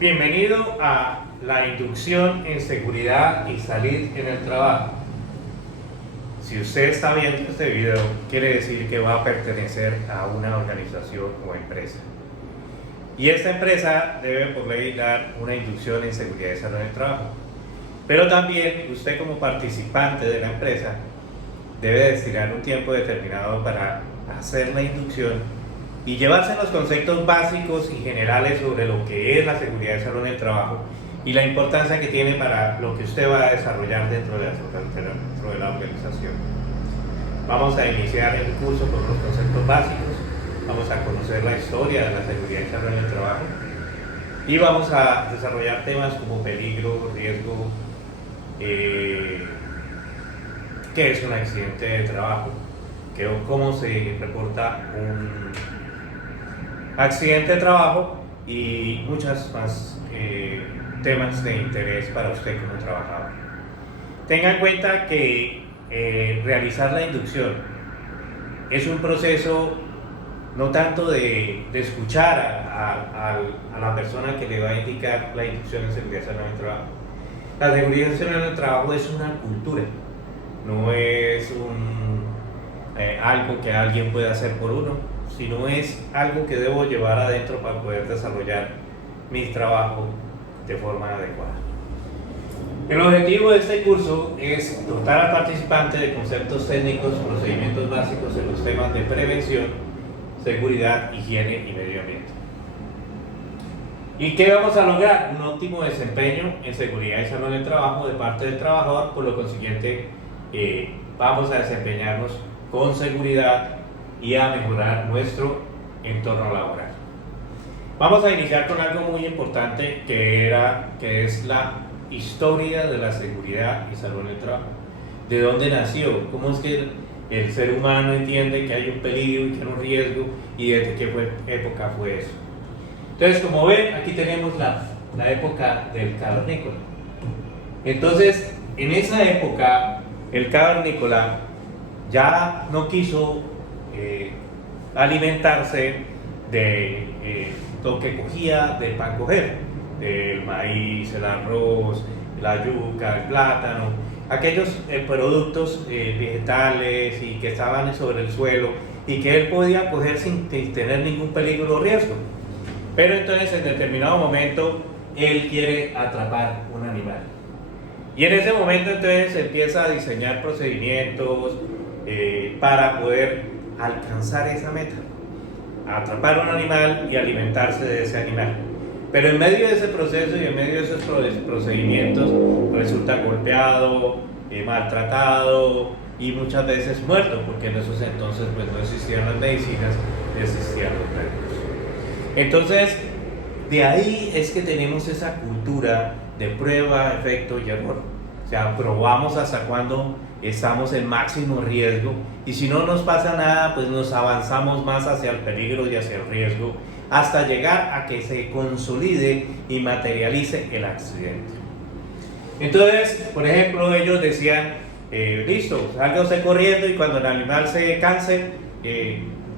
Bienvenido a la inducción en seguridad y salud en el trabajo. Si usted está viendo este video, quiere decir que va a pertenecer a una organización o empresa. Y esta empresa debe por ley dar una inducción en seguridad y salud en el trabajo. Pero también usted como participante de la empresa debe destinar un tiempo determinado para hacer la inducción y llevarse los conceptos básicos y generales sobre lo que es la seguridad y salud en el trabajo y la importancia que tiene para lo que usted va a desarrollar dentro de la organización. Vamos a iniciar el curso con unos conceptos básicos, vamos a conocer la historia de la seguridad y salud en el trabajo y vamos a desarrollar temas como peligro, riesgo, qué es un accidente de trabajo, cómo se reporta un accidente de trabajo y muchas más temas de interés para usted como trabajador. Tenga en cuenta que realizar la inducción es un proceso no tanto de escuchar a la persona que le va a indicar la inducción en seguridad y salud en el trabajo. La seguridad y salud en el trabajo es una cultura, no es algo que alguien pueda hacer por uno, sino es algo que debo llevar adentro para poder desarrollar mi trabajo de forma adecuada. El objetivo de este curso es dotar al participante de conceptos técnicos, procedimientos básicos en los temas de prevención, seguridad, higiene y medio ambiente. ¿Y qué vamos a lograr? Un óptimo desempeño en seguridad y salud en el trabajo de parte del trabajador, por lo consiguiente vamos a desempeñarnos con seguridad y a mejorar nuestro entorno laboral. Vamos a iniciar con algo muy importante que es la historia de la seguridad y salud en el trabajo. ¿De dónde nació? ¿Cómo es que el ser humano entiende que hay un peligro y que hay un riesgo y desde qué época fue eso? Entonces, como ven, aquí tenemos la época del cavernícola. Entonces, en esa época, el cavernícola ya no quiso alimentarse de lo que cogía del pan coger, del maíz, el arroz, la yuca, el plátano, aquellos productos vegetales y que estaban sobre el suelo y que él podía coger sin tener ningún peligro o riesgo. Pero entonces en determinado momento él quiere atrapar un animal. Y en ese momento entonces empieza a diseñar procedimientos para poder alcanzar esa meta, atrapar un animal y alimentarse de ese animal. Pero en medio de ese proceso y en medio de esos procedimientos resulta golpeado, maltratado y muchas veces muerto, porque en esos entonces pues no existían las medicinas, ni existían los médicos. Entonces, de ahí es que tenemos esa cultura de prueba, efecto y error. O sea, probamos hasta cuando estamos en máximo riesgo y si no nos pasa nada, pues nos avanzamos más hacia el peligro y hacia el riesgo hasta llegar a que se consolide y materialice el accidente. Entonces, por ejemplo, ellos decían, listo, salga usted corriendo y cuando el animal se canse,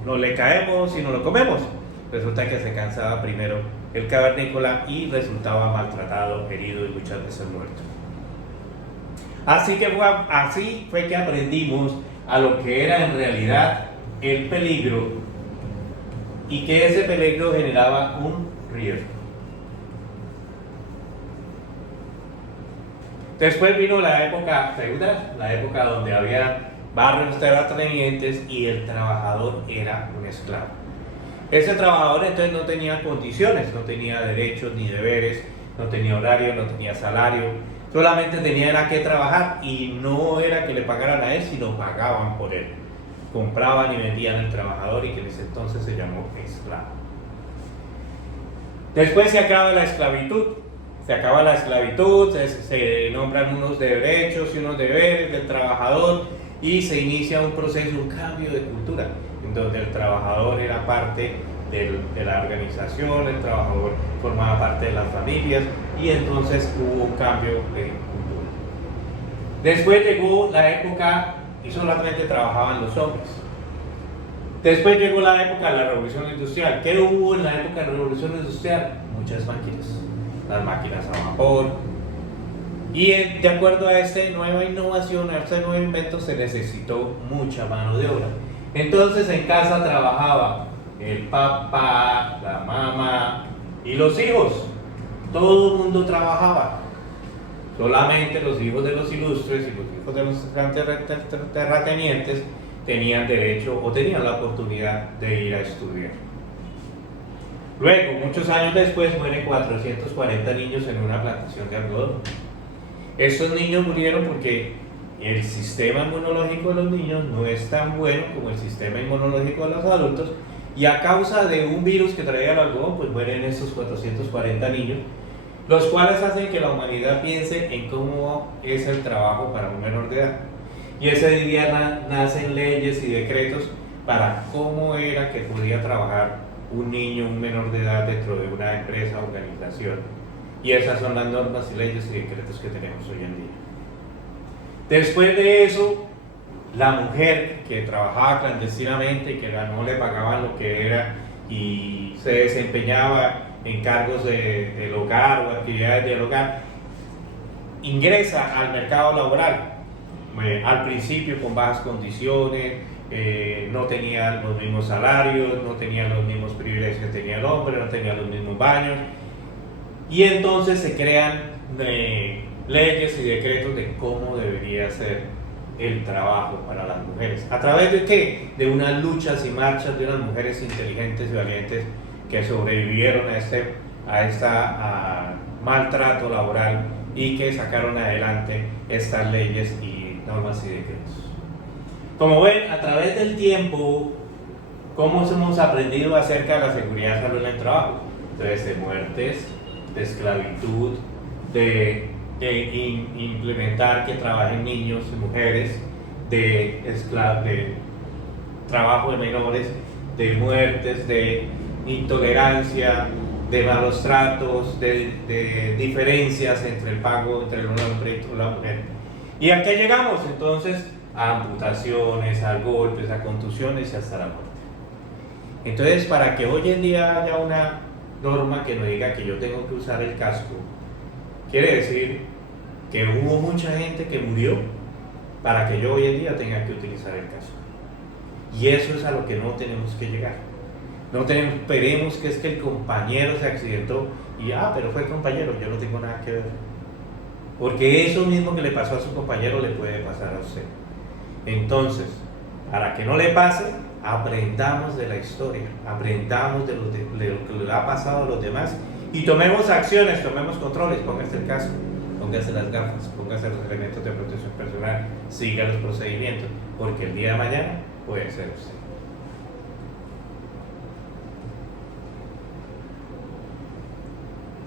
no le caemos y no lo comemos. Resulta que se cansaba primero el cavernícola y resultaba maltratado, herido y muchas veces muerto. Así fue que aprendimos a lo que era en realidad el peligro y que ese peligro generaba un riesgo. Después vino la época feudal, la época donde había barrios terratenientes y el trabajador era un esclavo. Ese trabajador entonces no tenía condiciones, no tenía derechos ni deberes, no tenía horario, no tenía salario. Solamente tenía que trabajar y no era que le pagaran a él, sino pagaban por él. Compraban y vendían al trabajador y que en ese entonces se llamó esclavo. Después se acaba la esclavitud. Se nombran unos derechos y unos deberes del trabajador y se inicia un proceso, un cambio de cultura, en donde el trabajador era parte de la organización, el trabajador formaba parte de las familias y entonces hubo un cambio de cultura. Después llegó la época y solamente trabajaban los hombres. Después llegó la época de la revolución industrial. ¿Qué hubo en la época de la revolución industrial? Muchas máquinas. las máquinas a vapor. Y de acuerdo a esta nueva innovación, a este nuevo invento, se necesitó mucha mano de obra. Entonces en casa trabajaba el papá, la mamá y los hijos. Todo el mundo trabajaba. Solamente los hijos de los ilustres y los hijos de los terratenientes tenían derecho o tenían la oportunidad de ir a estudiar. Luego, muchos años después, mueren 440 niños en una plantación de algodón. Estos niños murieron porque el sistema inmunológico de los niños no es tan bueno como el sistema inmunológico de los adultos, y a causa de un virus que traía el algodón, pues mueren estos 440 niños, los cuales hacen que la humanidad piense en cómo es el trabajo para un menor de edad. Y ese día nacen leyes y decretos para cómo era que podía trabajar un niño, un menor de edad dentro de una empresa o organización. Y esas son las normas y leyes y decretos que tenemos hoy en día. Después de eso, la mujer que trabajaba clandestinamente, que no le pagaban lo que era y se desempeñaba en cargos del hogar o actividades del hogar, ingresa al mercado laboral. Al principio con bajas condiciones, no tenía los mismos salarios, no tenía los mismos privilegios que tenía el hombre, no tenía los mismos baños, y entonces se crean leyes y decretos de cómo debería ser el trabajo para las mujeres. ¿A través de qué? De unas luchas y marchas de unas mujeres inteligentes y valientes que sobrevivieron a este maltrato laboral y que sacaron adelante estas leyes y normas y decretos. Como ven, a través del tiempo, ¿cómo hemos aprendido acerca de la seguridad y salud en el trabajo? Entonces, de muertes, de esclavitud, de implementar que trabajen niños y mujeres, de trabajo de menores, de muertes, de intolerancia, de malos tratos, de diferencias entre el pago entre el hombre y la mujer. ¿Y a qué llegamos? Entonces, a amputaciones, a golpes, a contusiones y hasta la muerte. Entonces, para que hoy en día haya una norma que nos diga que yo tengo que usar el casco, quiere decir que hubo mucha gente que murió para que yo hoy en día tenga que utilizar el casco. Y eso es a lo que no tenemos que llegar. No esperemos que es que el compañero se accidentó y pero fue el compañero, yo no tengo nada que ver. Porque eso mismo que le pasó a su compañero le puede pasar a usted. Entonces, para que no le pase, aprendamos de la historia, aprendamos de lo que le ha pasado a los demás y tomemos acciones, tomemos controles. Póngase el casco, póngase las gafas, póngase los elementos de protección personal, siga los procedimientos, porque el día de mañana puede ser usted.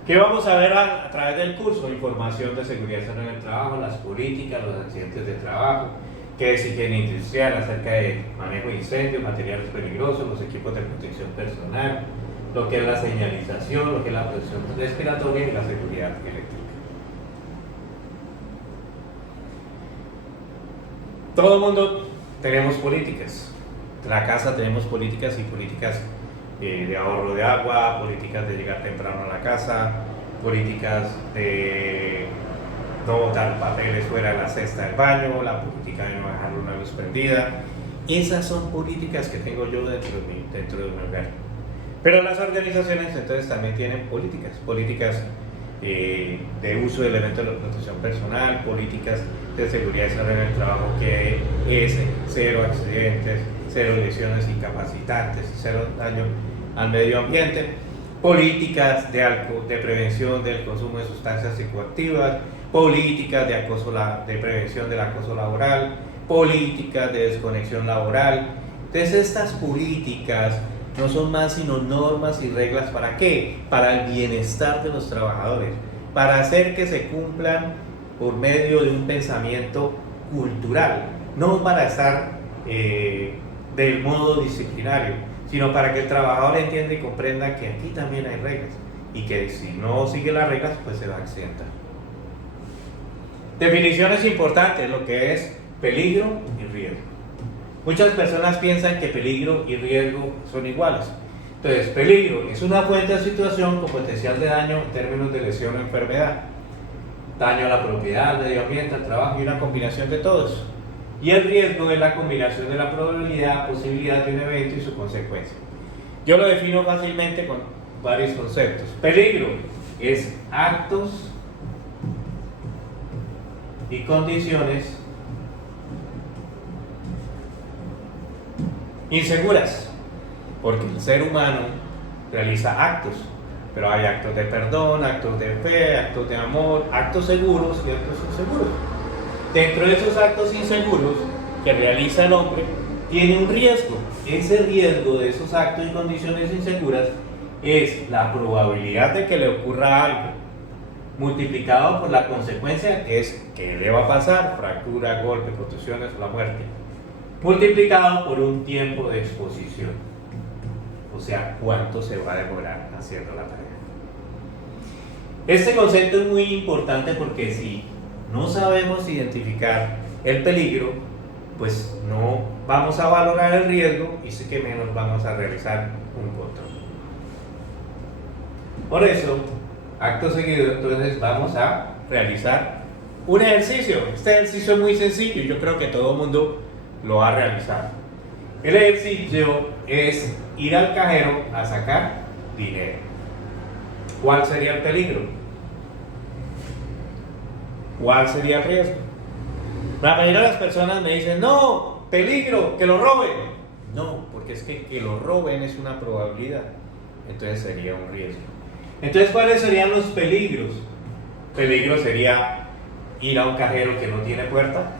¿Qué vamos a ver a través del curso? Información de seguridad y salud en el trabajo, las políticas, los accidentes de trabajo, qué es higiene industrial, acerca de manejo de incendios, materiales peligrosos, los equipos de protección personal, lo que es la señalización, lo que es la protección respiratoria y la seguridad eléctrica. Todo el mundo tenemos políticas. En la casa tenemos políticas y políticas de ahorro de agua, políticas de llegar temprano a la casa, políticas de no botar papeles fuera de la cesta del baño, la política de no dejar una luz prendida. Esas son políticas que tengo yo dentro de mi hogar. Pero las organizaciones entonces también tienen políticas de uso de elementos de protección personal, políticas de seguridad y salud en el trabajo, que es cero accidentes, cero lesiones incapacitantes, cero daño al medio ambiente, políticas de prevención del consumo de sustancias psicoactivas, políticas de prevención del acoso laboral, políticas de desconexión laboral. Entonces estas políticas no son más sino normas y reglas. ¿Para qué? Para el bienestar de los trabajadores, para hacer que se cumplan por medio de un pensamiento cultural, no para estar del modo disciplinario, sino para que el trabajador entienda y comprenda que aquí también hay reglas y que si no sigue las reglas pues se va a accidentar. Definiciones importantes, lo que es peligro y riesgo. Muchas personas piensan que peligro y riesgo son iguales. Entonces, peligro es una fuente de situación con potencial de daño en términos de lesión o enfermedad, daño a la propiedad, al medio ambiente, al trabajo y una combinación de todos. Y el riesgo es la combinación de la probabilidad, posibilidad de un evento y su consecuencia. Yo lo defino fácilmente con varios conceptos. Peligro es actos y condiciones inseguras, porque el ser humano realiza actos, pero hay actos de perdón, actos de fe, actos de amor, actos seguros y actos inseguros. Dentro de esos actos inseguros que realiza el hombre, tiene un riesgo. Ese riesgo de esos actos y condiciones inseguras es la probabilidad de que le ocurra algo, multiplicado por la consecuencia, que es que le va a pasar, fractura, golpe, contusiones o la muerte, multiplicado por un tiempo de exposición, o sea, cuánto se va a demorar haciendo la tarea. Este concepto es muy importante porque si no sabemos identificar el peligro, pues no vamos a valorar el riesgo y sí que menos vamos a realizar un control. Por eso, acto seguido, entonces vamos a realizar un ejercicio. Este ejercicio es muy sencillo y yo creo que todo el mundo lo ha realizado. El ejercicio es ir al cajero a sacar dinero. ¿Cuál sería el peligro? ¿Cuál sería el riesgo? La mayoría de las personas me dicen, no, peligro, que lo roben. No, porque es que lo roben es una probabilidad. Entonces sería un riesgo. Entonces, ¿cuáles serían los peligros? Peligro sería ir a un cajero que no tiene puerta,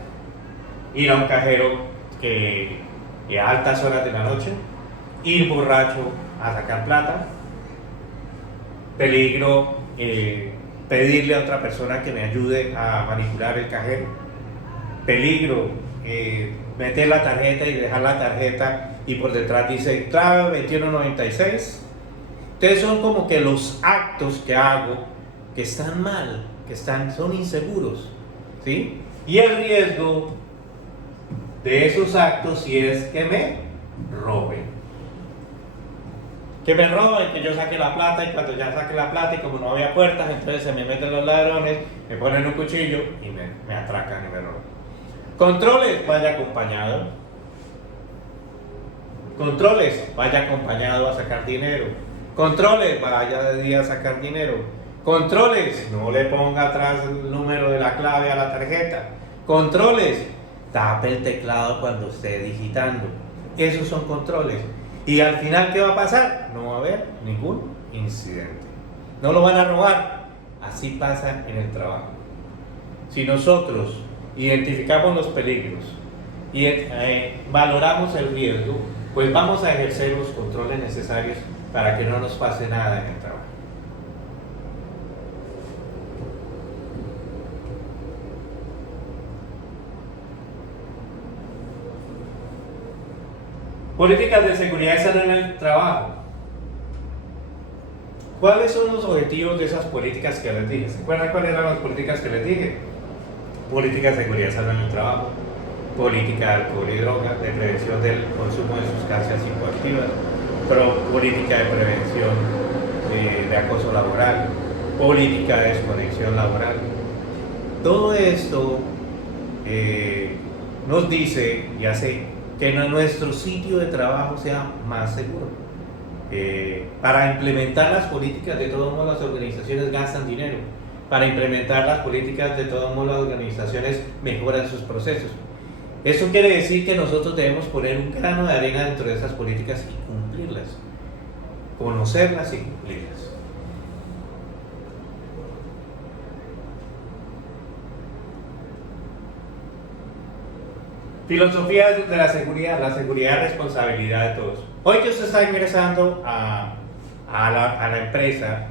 ir a un cajero que a altas horas de la noche, ir borracho a sacar plata, peligro pedirle a otra persona que me ayude a manipular el cajero, peligro meter la tarjeta y dejar la tarjeta y por detrás dice clave 2196. Entonces son como que los actos que hago que están mal, son inseguros, ¿sí? Y el riesgo de esos actos si es que me roben. Que me roben, que yo saque la plata y cuando ya saque la plata y como no había puertas, entonces se me meten los ladrones, me ponen un cuchillo y me atracan y me roban. Controles, vaya acompañado. Controles, vaya acompañado a sacar dinero. Controles, vaya de día a sacar dinero. Controles, no le ponga atrás el número de la clave a la tarjeta. Controles, tape el teclado cuando esté digitando. Esos son controles. Y al final, ¿qué va a pasar? No va a haber ningún incidente. No lo van a robar. Así pasa en el trabajo. Si nosotros identificamos los peligros y valoramos el riesgo, pues vamos a ejercer los controles necesarios para que no nos pase nada en el trabajo. Políticas de seguridad y salud en el trabajo. ¿Cuáles son los objetivos de esas políticas que les dije? ¿Se acuerdan cuáles eran las políticas que les dije? Políticas de seguridad y salud en el trabajo, política de alcohol y drogas, de prevención del consumo de sustancias psicoactivas, política de prevención de acoso laboral, política de desconexión laboral. Todo esto nos dice y hace que nuestro sitio de trabajo sea más seguro. Para implementar las políticas, de todos modos las organizaciones gastan dinero. Para implementar las políticas, de todos modos las organizaciones mejoran sus procesos. Eso quiere decir que nosotros debemos poner un grano de arena dentro de esas políticas y cumplirlas, conocerlas y cumplirlas. Filosofía de la seguridad es responsabilidad de todos. Hoy que usted está ingresando a la empresa,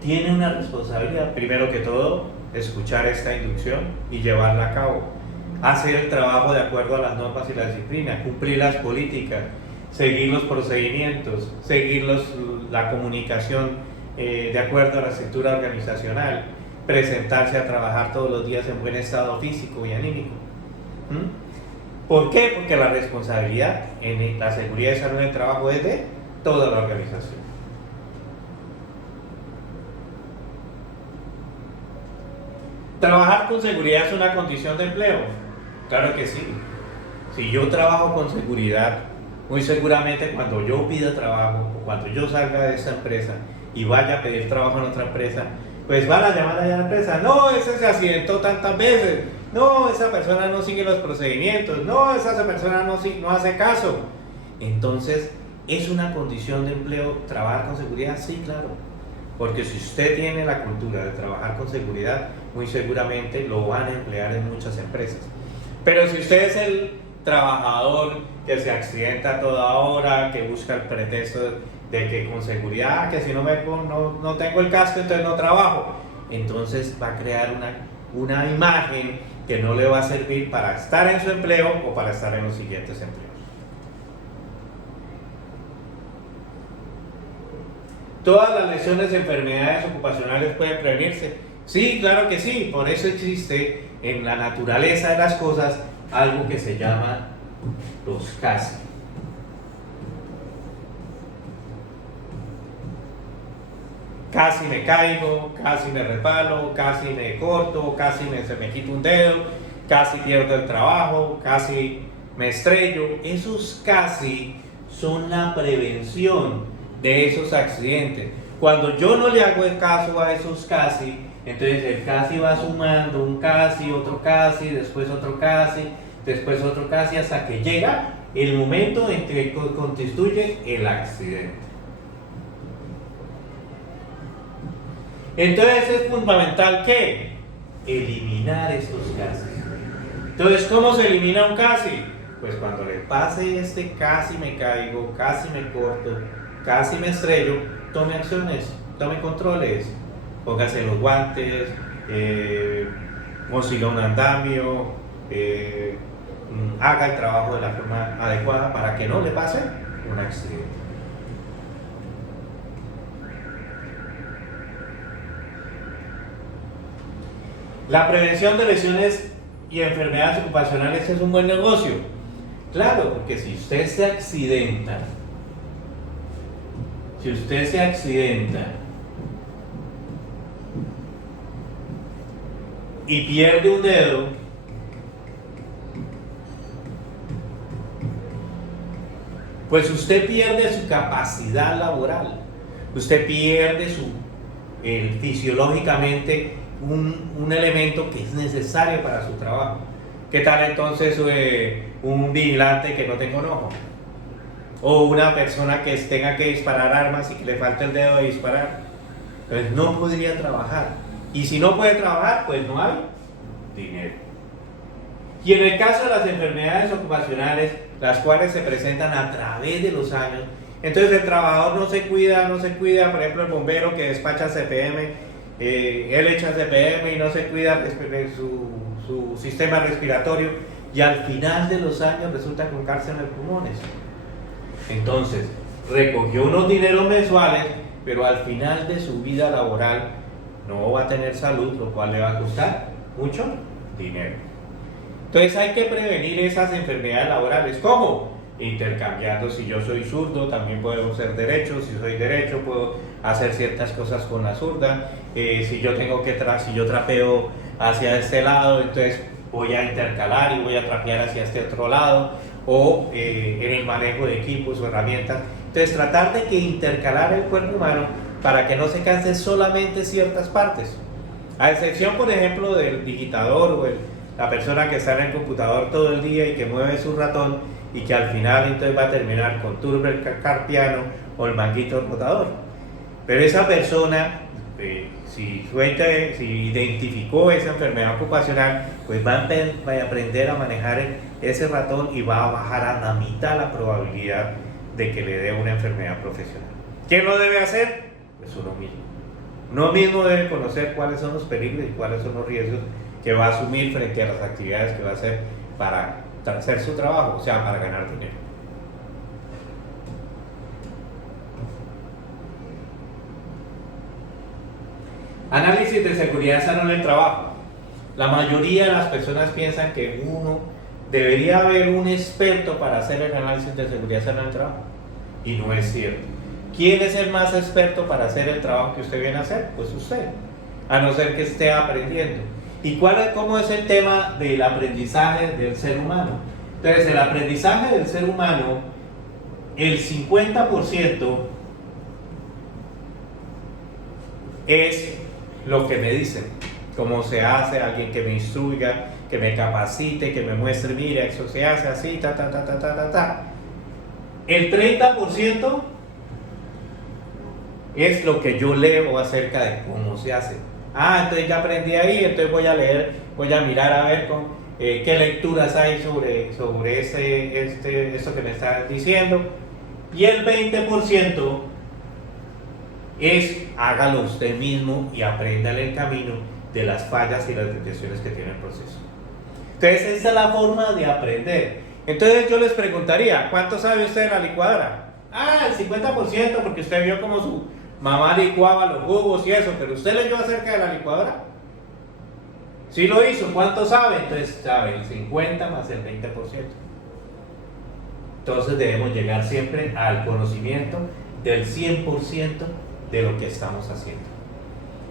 tiene una responsabilidad, primero que todo, escuchar esta inducción y llevarla a cabo. Hacer el trabajo de acuerdo a las normas y la disciplina, cumplir las políticas, seguir los procedimientos, seguir la comunicación de acuerdo a la estructura organizacional, presentarse a trabajar todos los días en buen estado físico y anímico. ¿Por qué? Porque la responsabilidad en la seguridad y salud en el trabajo es de toda la organización. ¿Trabajar con seguridad es una condición de empleo? Claro que sí. Si yo trabajo con seguridad, muy seguramente cuando yo pida trabajo o cuando yo salga de esa empresa y vaya a pedir trabajo en otra empresa, pues van a llamar allá a la empresa: no, ese se accidentó tantas veces, no, esa persona no sigue los procedimientos, no, esa persona no hace caso. Entonces, ¿es una condición de empleo trabajar con seguridad? Sí, claro. Porque si usted tiene la cultura de trabajar con seguridad, muy seguramente lo van a emplear en muchas empresas. Pero si usted es el trabajador que se accidenta a toda hora, que busca el pretexto de que con seguridad, que si no tengo el casco, entonces no trabajo, entonces va a crear una imagen que no le va a servir para estar en su empleo o para estar en los siguientes empleos. ¿Todas las lesiones de enfermedades ocupacionales pueden prevenirse? Sí, claro que sí. Por eso existe en la naturaleza de las cosas algo que se llama los casi. Casi me caigo, casi me resbalo, casi me corto, se me quita un dedo, casi pierdo el trabajo, casi me estrello. Esos casi son la prevención de esos accidentes. Cuando yo no le hago el caso a esos casi, entonces el casi va sumando un casi, otro casi, después otro casi, después otro casi, hasta que llega el momento en que constituye el accidente. Entonces es fundamental que eliminar estos casi. Entonces, ¿cómo se elimina un casi? Pues cuando le pase este casi me caigo, casi me corto, casi me estrello, tome acciones, tome controles, póngase los guantes, consiga un andamio, haga el trabajo de la forma adecuada para que no le pase un accidente. La prevención de lesiones y enfermedades ocupacionales es un buen negocio. Claro, porque si usted se accidenta, y pierde un dedo, pues usted pierde su capacidad laboral, usted pierde fisiológicamente un elemento que es necesario para su trabajo. ¿Qué tal entonces un vigilante que no tenga un ojo? O una persona que tenga que disparar armas y que le falte el dedo de disparar. Entonces no podría trabajar. Y si no puede trabajar, pues no hay dinero. Y en el caso de las enfermedades ocupacionales, las cuales se presentan a través de los años, entonces el trabajador no se cuida, por ejemplo el bombero que despacha CPM, él echa CPM y no se cuida su sistema respiratorio, y al final de los años resulta con cáncer de pulmones. Entonces, recogió unos dineros mensuales, pero al final de su vida laboral no va a tener salud, lo cual le va a costar mucho dinero. Entonces hay que prevenir esas enfermedades laborales. ¿Cómo? Intercambiando. Si yo soy zurdo, también puedo ser derecho. Si soy derecho, puedo hacer ciertas cosas con la zurda. Si yo trapeo hacia este lado, entonces voy a intercalar y voy a trapear hacia este otro lado. O en el manejo de equipos o herramientas. Entonces tratar de que intercalar el cuerpo humano para que no se canse solamente ciertas partes. A excepción, por ejemplo, del digitador o la persona que está en el computador todo el día y que mueve su ratón y que al final entonces va a terminar con turber carpiano o el manguito rotador. Pero esa persona, si identificó esa enfermedad ocupacional, pues va a aprender a manejar ese ratón y va a bajar a la mitad la probabilidad de que le dé una enfermedad profesional. ¿Qué no debe hacer? Pues uno mismo. Uno mismo debe conocer cuáles son los peligros y cuáles son los riesgos que va a asumir frente a las actividades que va a hacer para hacer su trabajo, o sea, para ganar dinero. Análisis de seguridad sana en el trabajo. La mayoría de las personas piensan que debería haber un experto para hacer el análisis de seguridad sana en el trabajo. y no es cierto. ¿Quién es el más experto para hacer el trabajo que usted viene a hacer? Pues usted, a no ser que esté aprendiendo. ¿Y cómo es el tema del aprendizaje del ser humano? Entonces, el aprendizaje del ser humano, el 50% es lo que me dicen, cómo se hace, alguien que me instruya, que me capacite, que me muestre, mira, eso se hace así, ta, ta, ta, ta, ta, ta, ta. El 30% es lo que yo leo acerca de cómo se hace. Entonces ya aprendí ahí, entonces voy a leer, voy a mirar a ver qué lecturas hay sobre esto que me estás diciendo. Y el 20% es hágalo usted mismo y apréndale el camino de las fallas y las desviaciones que tiene el proceso. Entonces esa es la forma de aprender. Entonces yo les preguntaría, ¿cuánto sabe usted de la licuadora? El 50%, porque usted vio cómo su mamá licuaba los jugos y eso, pero usted leyó acerca de la licuadora. Si lo hizo, ¿cuánto sabe? Entonces sabe el 50 más el 20%. Entonces debemos llegar siempre al conocimiento del 100% de lo que estamos haciendo.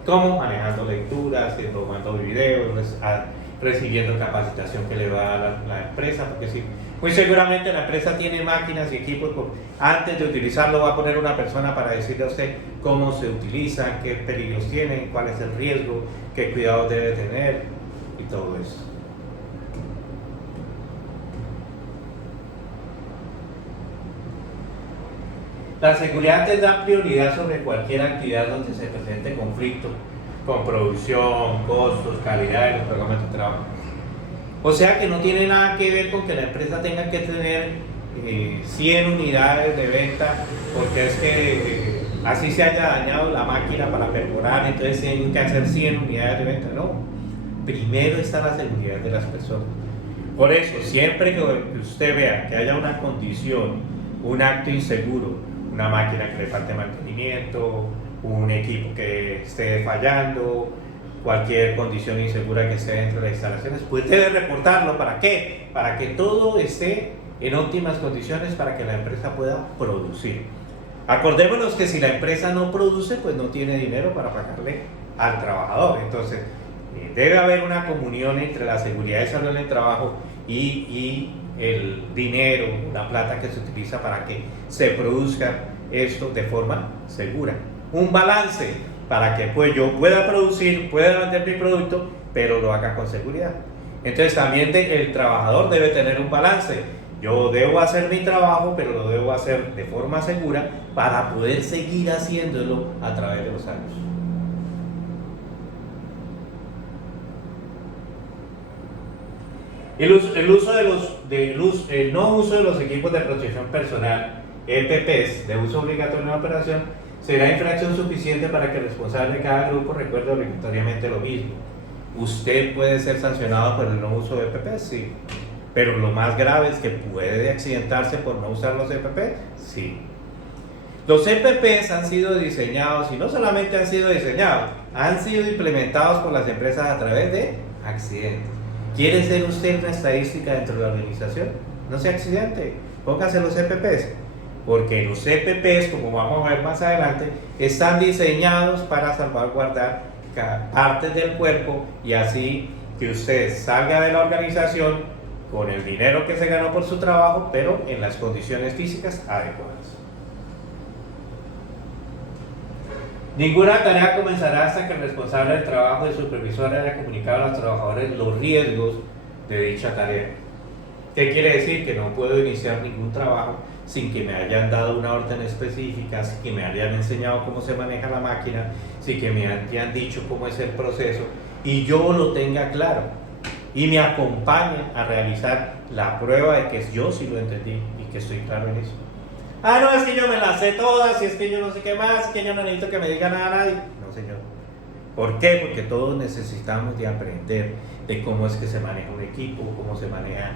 ¿Cómo? Manejando lecturas, tomando videos, recibiendo capacitación que le va a la empresa, porque sí, muy seguramente la empresa tiene máquinas y equipos, antes de utilizarlo va a poner una persona para decirle a usted cómo se utilizan, qué peligros tienen, cuál es el riesgo, qué cuidados debe tener y todo eso. La seguridad te da prioridad sobre cualquier actividad donde se presente conflicto con producción, costos, calidad de los programas de trabajo. O sea que no tiene nada que ver con que la empresa tenga que tener 100 unidades de venta, porque es que así se haya dañado la máquina para perforar, entonces tienen que hacer 100 unidades de venta. No, primero está la seguridad de las personas. Por eso, siempre que usted vea que haya una condición, un acto inseguro, una máquina que le falte mantenimiento, un equipo que esté fallando, cualquier condición insegura que esté dentro de las instalaciones, pues debe reportarlo. ¿Para qué? Para que todo esté en óptimas condiciones para que la empresa pueda producir. Acordémonos que si la empresa no produce, pues no tiene dinero para pagarle al trabajador. Entonces, debe haber una comunión entre la seguridad y salud en el trabajo y el dinero, la plata que se utiliza para que se produzca esto de forma segura. Un balance para que pues yo pueda producir, pueda vender mi producto, pero lo haga con seguridad. Entonces también el trabajador debe tener un balance. Yo debo hacer mi trabajo, pero lo debo hacer de forma segura para poder seguir haciéndolo a través de los años. El no uso de los equipos de protección personal, EPPs, de uso obligatorio en la operación, será infracción suficiente para que el responsable de cada grupo recuerde obligatoriamente lo mismo. Usted puede ser sancionado por el no uso de EPPs, sí, pero lo más grave es que puede accidentarse por no usar los EPPs, sí. Los EPPs han sido diseñados, y no solamente han sido diseñados, han sido implementados por las empresas a través de accidentes. ¿Quiere ser usted una estadística dentro de la organización? No sea accidente, póngase los EPPs, porque los EPPs, como vamos a ver más adelante, están diseñados para salvaguardar partes del cuerpo y así que usted salga de la organización con el dinero que se ganó por su trabajo, pero en las condiciones físicas adecuadas. Ninguna tarea comenzará hasta que el responsable del trabajo y supervisor haya comunicado a los trabajadores los riesgos de dicha tarea. ¿Qué quiere decir? Que no puedo iniciar ningún trabajo sin que me hayan dado una orden específica, sin que me hayan enseñado cómo se maneja la máquina, sin que me hayan dicho cómo es el proceso y yo lo tenga claro y me acompañe a realizar la prueba de que yo sí lo entendí y que estoy claro en eso. No, es que yo me las sé todas, y es que yo no sé qué más, que yo no necesito que me diga nada a nadie. No, señor. ¿Por qué? Porque todos necesitamos de aprender de cómo es que se maneja un equipo, cómo se maneja.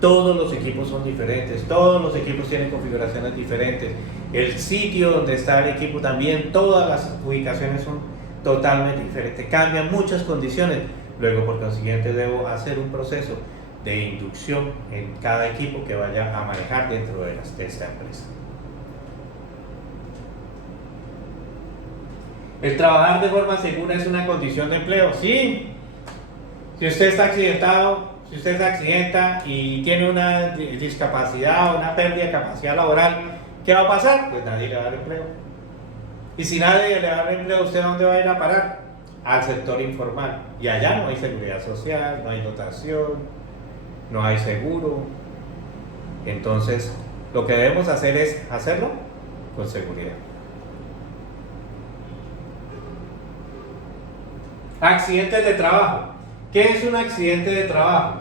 Todos los equipos son diferentes, todos los equipos tienen configuraciones diferentes. El sitio donde está el equipo también, todas las ubicaciones son totalmente diferentes, cambian muchas condiciones. Luego, por consiguiente, debo hacer un proceso de inducción en cada equipo que vaya a manejar dentro de esta empresa. ¿El trabajar de forma segura es una condición de empleo? Sí. Si usted está accidentado, si usted se accidenta y tiene una discapacidad o una pérdida de capacidad laboral, ¿qué va a pasar? Pues nadie le va a dar empleo. Y si nadie le va a dar empleo, ¿usted a dónde va a ir a parar? Al sector informal. Y allá no hay seguridad social, no hay dotación, no hay seguro. Entonces, lo que debemos hacer es hacerlo con seguridad. Accidentes de trabajo. ¿Qué es un accidente de trabajo?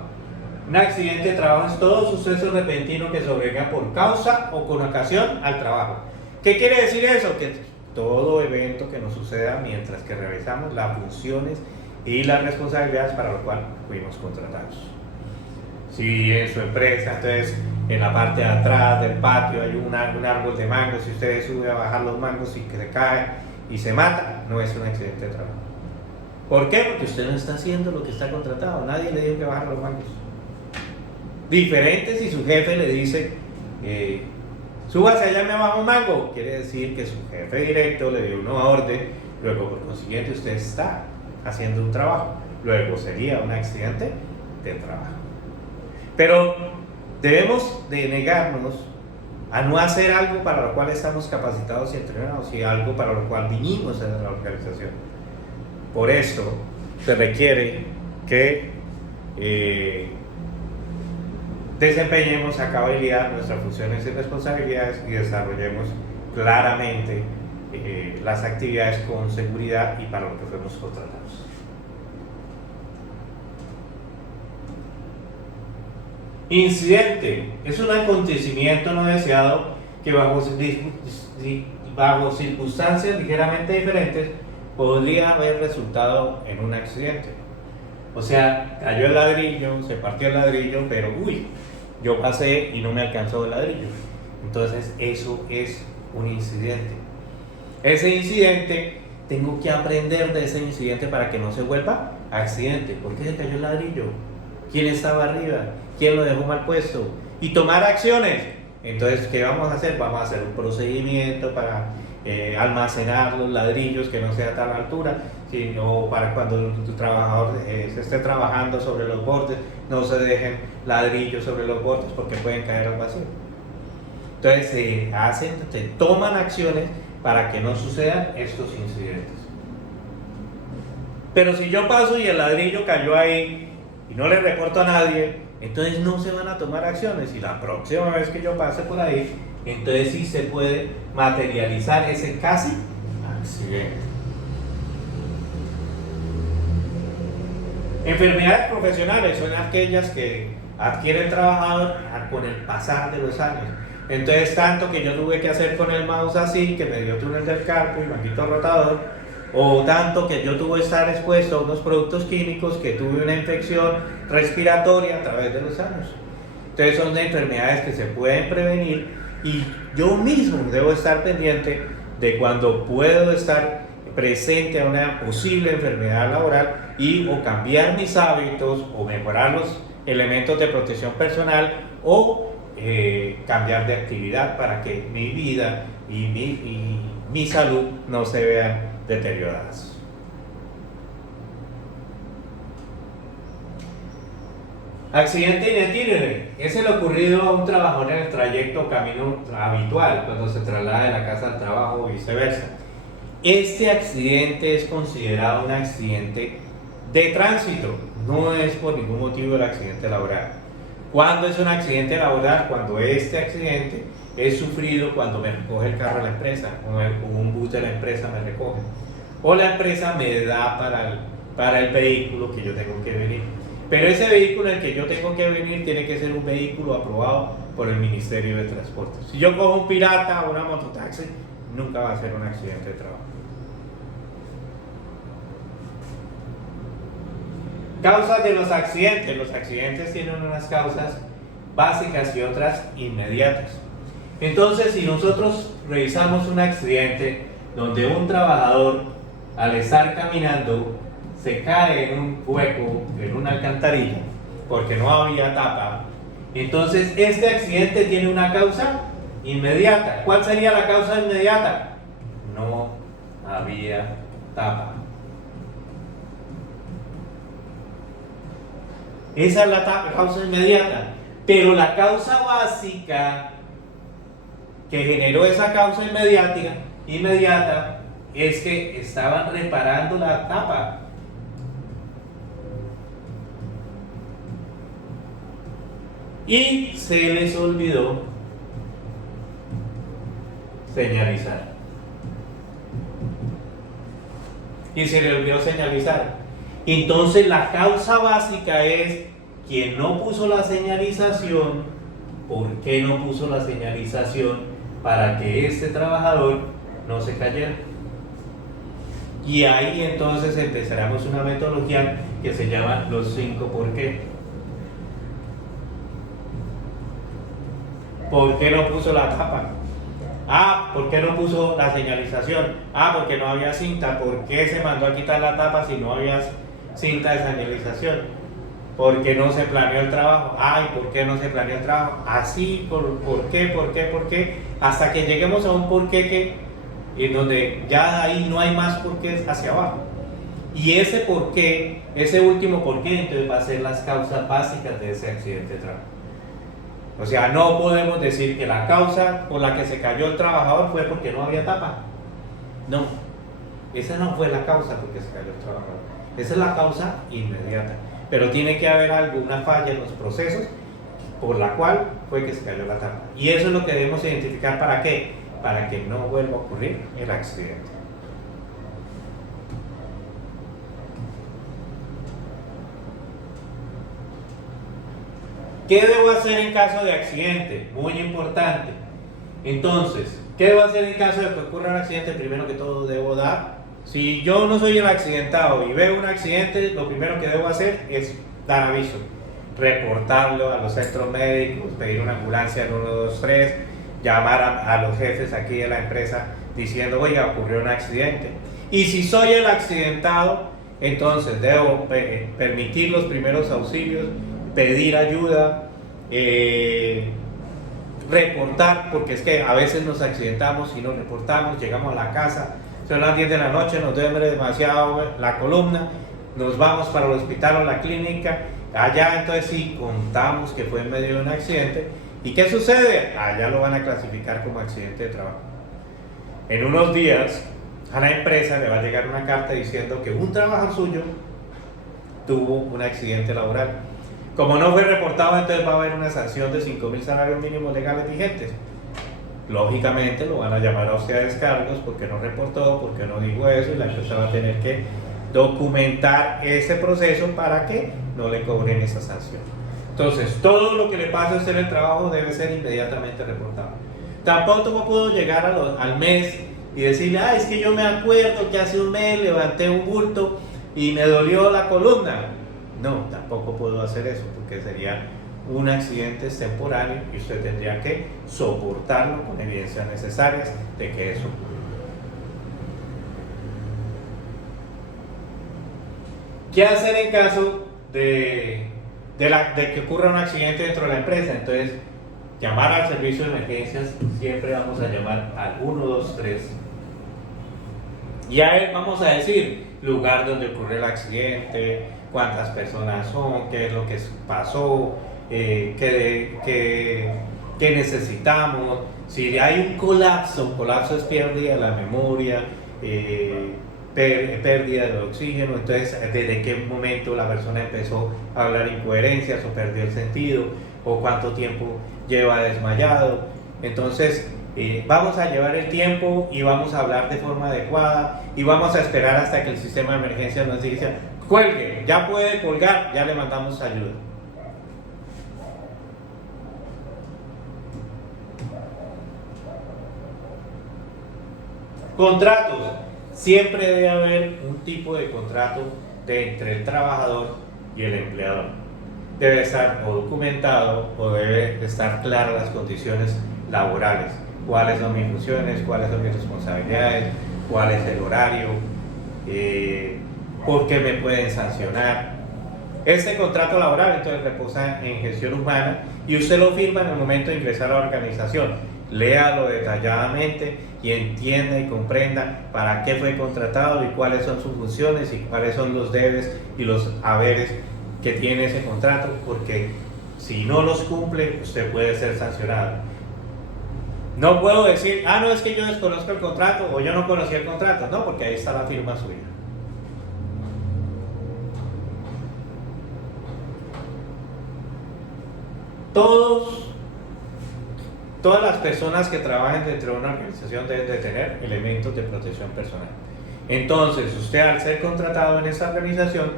Un accidente de trabajo es todo suceso repentino que sobrevenga por causa o con ocasión al trabajo. ¿Qué quiere decir eso? Que todo evento que nos suceda mientras que realizamos las funciones y las responsabilidades para lo cual fuimos contratados. Si en su empresa, entonces en la parte de atrás del patio hay un árbol de mangos, si usted sube a bajar los mangos y que se cae y se mata, no es un accidente de trabajo. ¿Por qué? Porque usted no está haciendo lo que está contratado, nadie le dijo que bajar los mangos. Diferente si su jefe le dice, súbase allá y me baja un mango, quiere decir que su jefe directo le dio una orden, luego por consiguiente usted está haciendo un trabajo, luego sería un accidente de trabajo. Pero debemos de negarnos a no hacer algo para lo cual estamos capacitados y entrenados y algo para lo cual vinimos a la organización. Por esto se requiere que desempeñemos a cabalidad nuestras funciones y responsabilidades y desarrollemos claramente las actividades con seguridad y para lo que fuimos contratados. Incidente es un acontecimiento no deseado que bajo circunstancias ligeramente diferentes podría haber resultado en un accidente. O sea, cayó el ladrillo, se partió el ladrillo, pero yo pasé y no me alcanzó el ladrillo. Entonces eso es un incidente. Ese incidente, tengo que aprender de ese incidente para que no se vuelva accidente. ¿Por qué se cayó el ladrillo? ¿Quién estaba arriba? ¿Quién lo dejó mal puesto? Y tomar acciones. Entonces, ¿qué vamos a hacer? Vamos a hacer un procedimiento para almacenar los ladrillos que no sea a tal altura, sino para cuando tu trabajador se esté trabajando sobre los bordes, no se dejen ladrillos sobre los bordes porque pueden caer al vacío. Entonces se toman acciones para que no sucedan estos incidentes. Pero si yo paso y el ladrillo cayó ahí y no le reporto a nadie, entonces no se van a tomar acciones y la próxima vez que yo pase por ahí, entonces sí se puede materializar ese casi accidente. Enfermedades profesionales son aquellas que adquiere el trabajador con el pasar de los años. Entonces, tanto que yo tuve que hacer con el mouse así, que me dio túnel del carpo y manguito rotador, o tanto que yo tuve que estar expuesto a unos productos químicos, que tuve una infección respiratoria a través de los años. Entonces, son de enfermedades que se pueden prevenir y yo mismo debo estar pendiente de cuando puedo estar presente a una posible enfermedad laboral y o cambiar mis hábitos o mejorar los elementos de protección personal o cambiar de actividad para que mi vida y mi salud no se vean deterioradas. Accidente in itinere es el ocurrido a un trabajador en el trayecto o camino habitual cuando se traslada de la casa al trabajo o viceversa. Este accidente es considerado un accidente de tránsito, no es por ningún motivo el accidente laboral. ¿Cuándo es un accidente laboral? Cuando este accidente es sufrido cuando me recoge el carro de la empresa o un bus de la empresa me recoge o la empresa me da para el vehículo que yo tengo que venir. Pero ese vehículo en el que yo tengo que venir tiene que ser un vehículo aprobado por el Ministerio de Transporte. Si yo cojo un pirata o una mototaxi, nunca va a ser un accidente de trabajo. Causas de los accidentes. Los accidentes tienen unas causas básicas y otras inmediatas. Entonces, si nosotros revisamos un accidente donde un trabajador, al estar caminando, se cae en un hueco, en una alcantarilla, porque no había tapa, entonces este accidente tiene una causa inmediata. ¿Cuál sería la causa inmediata? No había tapa. Esa es la causa inmediata. Pero la causa básica que generó esa causa inmediata es que estaban reparando la tapa. Y se les olvidó señalizar. Entonces la causa básica es quien no puso la señalización. ¿Por qué no puso la señalización? Para que este trabajador no se cayera. Y ahí entonces empezaremos una metodología que se llama los 5 por qué. ¿Por qué no puso la tapa? ¿Por qué no puso la señalización? Porque no había cinta. ¿Por qué se mandó a quitar la tapa si no había cinta de señalización? ¿Por qué no se planeó el trabajo? ¿Por qué no se planeó el trabajo? Así, ¿por qué? Hasta que lleguemos a un por qué en donde ya ahí no hay más por qué hacia abajo. Y ese por qué, ese último por qué, entonces va a ser las causas básicas de ese accidente de trabajo. O sea, no podemos decir que la causa por la que se cayó el trabajador fue porque no había tapa. No, esa no fue la causa porque se cayó el trabajador. Esa es la causa inmediata. Pero tiene que haber alguna falla en los procesos por la cual fue que se cayó la tapa. Y eso es lo que debemos identificar. ¿Para qué? Para que no vuelva a ocurrir el accidente. ¿Qué debo hacer en caso de accidente? Muy importante. Entonces, ¿qué debo hacer en caso de que ocurra un accidente? Primero que todo debo dar. Si yo no soy el accidentado y veo un accidente, lo primero que debo hacer es dar aviso. Reportarlo a los centros médicos, pedir una ambulancia en 123, llamar a los jefes aquí de la empresa diciendo, oiga, ocurrió un accidente. Y si soy el accidentado, entonces debo permitir los primeros auxilios, pedir ayuda, reportar, porque es que a veces nos accidentamos y no reportamos, llegamos a la casa, son las 10 de la noche, nos duele demasiado la columna, nos vamos para el hospital o la clínica, allá entonces sí contamos que fue en medio de un accidente. ¿Y qué sucede? Allá lo van a clasificar como accidente de trabajo. En unos días a la empresa le va a llegar una carta diciendo que un trabajador suyo tuvo un accidente laboral. Como no fue reportado, entonces va a haber una sanción de 5.000 salarios mínimos legales vigentes. Lógicamente lo van a llamar a usted a descargos porque no reportó, porque no dijo eso, y la empresa va a tener que documentar ese proceso para que no le cobren esa sanción. Entonces, todo lo que le pase a usted en el trabajo debe ser inmediatamente reportado. Tampoco puedo llegar al mes y decirle, es que yo me acuerdo que hace un mes levanté un bulto y me dolió la columna. No, tampoco puedo hacer eso porque sería un accidente temporal y usted tendría que soportarlo con evidencias necesarias de que eso ocurrió. ¿Qué hacer en caso de que ocurra un accidente dentro de la empresa? Entonces, llamar al servicio de emergencias, siempre vamos a llamar al 123. Y a él vamos a decir lugar donde ocurrió el accidente, cuántas personas son, qué es lo que pasó, qué necesitamos. Si hay un colapso es pérdida de la memoria, pérdida del oxígeno, entonces desde qué momento la persona empezó a hablar incoherencias o perdió el sentido, o cuánto tiempo lleva desmayado. Entonces vamos a llevar el tiempo y vamos a hablar de forma adecuada y vamos a esperar hasta que el sistema de emergencia nos diga, cuelgue, ya puede colgar, ya le mandamos ayuda. Contratos. Siempre debe haber un tipo de contrato entre el trabajador y el empleador. Debe estar o documentado o debe estar claras las condiciones laborales. Cuáles son mis funciones, cuáles son mis responsabilidades, cuál es el horario, por qué me pueden sancionar. Este contrato laboral entonces reposa en gestión humana y usted lo firma en el momento de ingresar a la organización. léalo detalladamente y entienda y comprenda para qué fue contratado y cuáles son sus funciones y cuáles son los debes y los haberes que tiene ese contrato, porque si no los cumple, usted puede ser sancionado. No puedo decir, no, es que yo desconozco el contrato o yo no conocí el contrato. No, porque ahí está la firma suya. Todas las personas que trabajen dentro de una organización deben de tener elementos de protección personal. Entonces, usted al ser contratado en esta organización,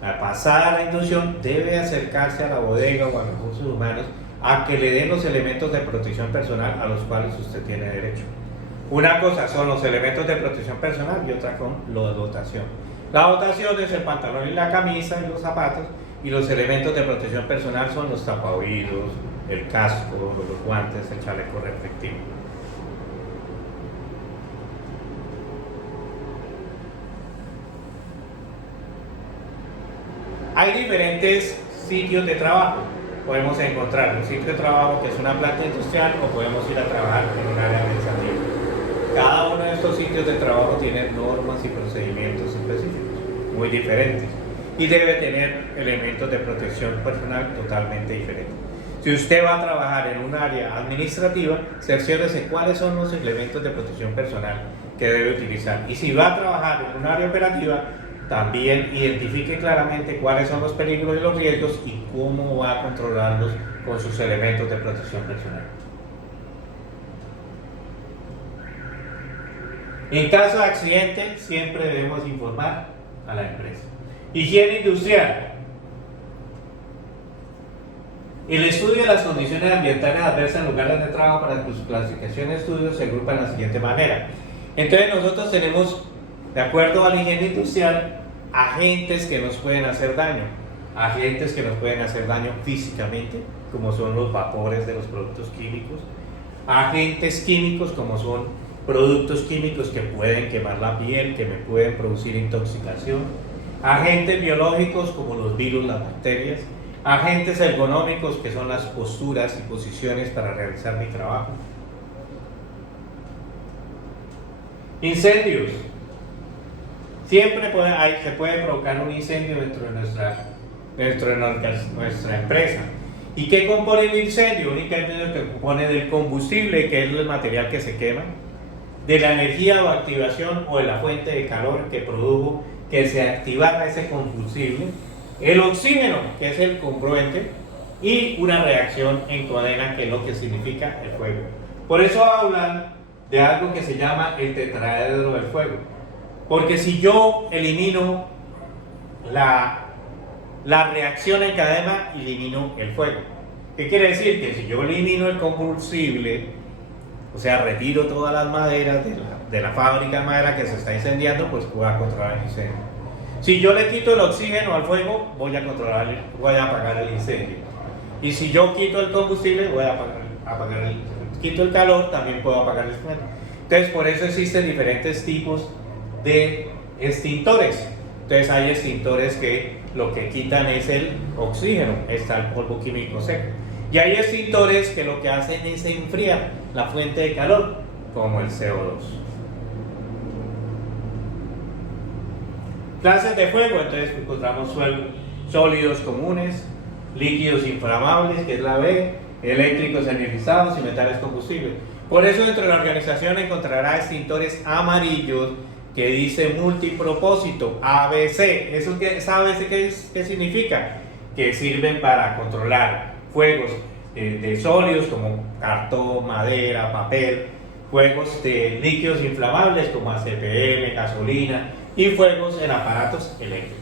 al pasar a la inducción, debe acercarse a la bodega o a recursos humanos a que le den los elementos de protección personal a los cuales usted tiene derecho. Una cosa son los elementos de protección personal y otra con la dotación. La dotación es el pantalón y la camisa y los zapatos, y los elementos de protección personal son los tapaoídos, el casco, los guantes, el chaleco reflectivo. Hay diferentes sitios de trabajo. Podemos encontrar un sitio de trabajo que es una planta industrial o podemos ir a trabajar en un área administrativa. Cada uno de estos sitios de trabajo tiene normas y procedimientos específicos, muy diferentes, y debe tener elementos de protección personal totalmente diferentes. Si usted va a trabajar en un área administrativa, cerciórese cuáles son los elementos de protección personal que debe utilizar. Y si va a trabajar en un área operativa, también identifique claramente cuáles son los peligros y los riesgos y cómo va a controlarlos con sus elementos de protección personal. En caso de accidente, siempre debemos informar a la empresa. Higiene industrial. El estudio de las condiciones ambientales adversas en lugares de trabajo para su clasificación de estudios se agrupa de la siguiente manera. Entonces nosotros tenemos, de acuerdo a la higiene industrial, agentes que nos pueden hacer daño. Agentes que nos pueden hacer daño físicamente, como son los vapores de los productos químicos. Agentes químicos, como son productos químicos que pueden quemar la piel, que me pueden producir intoxicación. Agentes biológicos, como los virus, las bacterias. Agentes ergonómicos, que son las posturas y posiciones para realizar mi trabajo. Incendios. Siempre se puede provocar un incendio dentro de nuestra empresa. ¿Y qué compone el incendio? Únicamente lo que compone del combustible, que es el material que se quema, de la energía o activación o de la fuente de calor que produjo que se activara ese combustible, el oxígeno, que es el congruente, y una reacción en cadena, que es lo que significa el fuego. Por eso hablan de algo que se llama el tetraedro del fuego. Porque si yo elimino la reacción en cadena, elimino el fuego. ¿Qué quiere decir? Que si yo elimino el combustible, o sea, retiro todas las maderas de la fábrica de madera que se está incendiando, pues voy a controlar el incendio. Si yo le quito el oxígeno al fuego, voy a apagar el incendio. Y si yo quito el combustible, voy a quito el calor, también puedo apagar el fuego. Entonces, por eso existen diferentes tipos de extintores. Entonces hay extintores que lo que quitan es el oxígeno, está el polvo químico seco. Y hay extintores que lo que hacen es enfriar la fuente de calor, como el CO2. Clases de fuego, entonces encontramos sólidos comunes, líquidos inflamables, que es la B, eléctricos energizados y metales combustibles. Por eso dentro de la organización encontrará extintores amarillos que dice multipropósito, ABC. ¿Eso ABC qué significa? Que sirven para controlar fuegos de sólidos como cartón, madera, papel, fuegos de líquidos inflamables como ACPM, gasolina, y fuegos en aparatos eléctricos.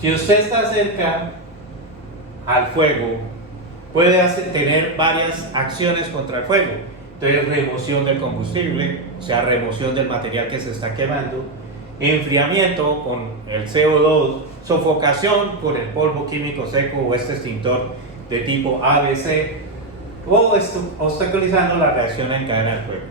Si usted está cerca al fuego, puede tener varias acciones contra el fuego. Entonces, remoción del combustible, o sea, remoción del material que se está quemando, enfriamiento con el CO2, sofocación con el polvo químico seco o este extintor de tipo ABC, o obstaculizando la reacción en cadena del fuego.